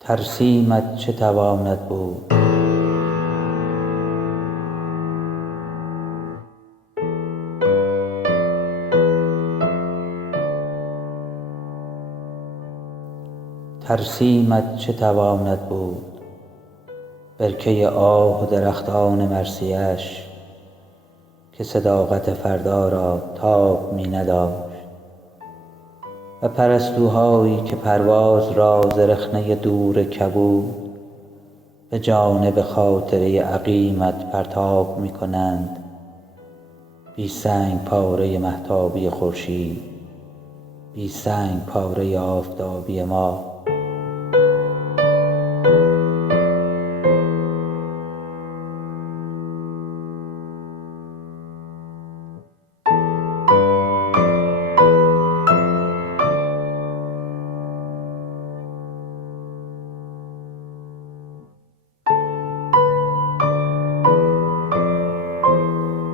ترسیمت چه تواند بود؟ ترسیمت چه تواند بود؟ برکه آه و درختان مرثیه‌اش که صداقت فردا را تاب می نداشت و پرستوهایی که پرواز را ز رخنه دور کبود به جانب خاطره عقیمت پرتاب می کنند، بی سنگپاره مهتابی خورشید، بی سنگپاره آفتابی ما.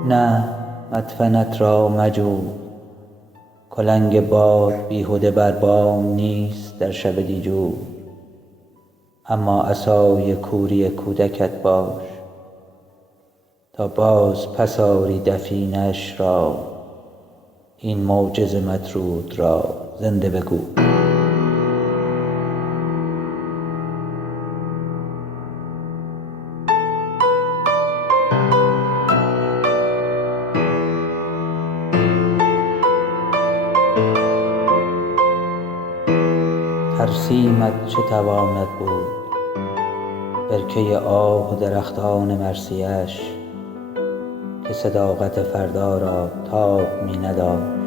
نه مدفنت را مجوی، کلنگ باد بیهده بر بام نیست در شب دیجور. اما عصای کوری کودکت باش تا باز پس آری دفینه‌اش را، این معجز مطرود را زنده بگو. ترسیمت چه تواند بود؟ برکه آه و درختان مرثیه‌اش که صداقت فردا را تاب می نداشت